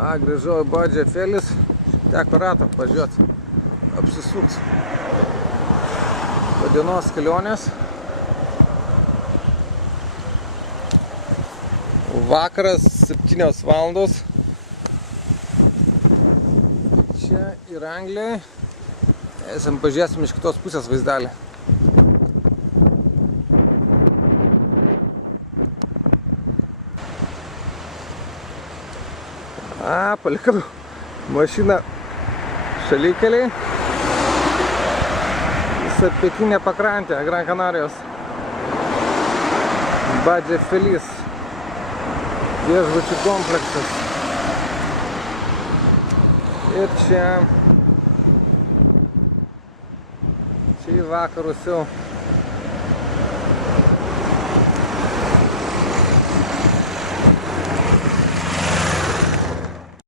Grįžau į Badžio Felis, teko ratą važiuoti, apsisukt po dienos kelionės. Vakaras 7 valandos. Čia yra Anglija. Esam pažiūrėsim iš kitos pusės vaizdelį. Palikau mašiną šalikeliai. Visą pietinę pakrantę Gran Canarijos. Badžio Felis. Viešbučių kompleksas. Ir čia į vakarus jau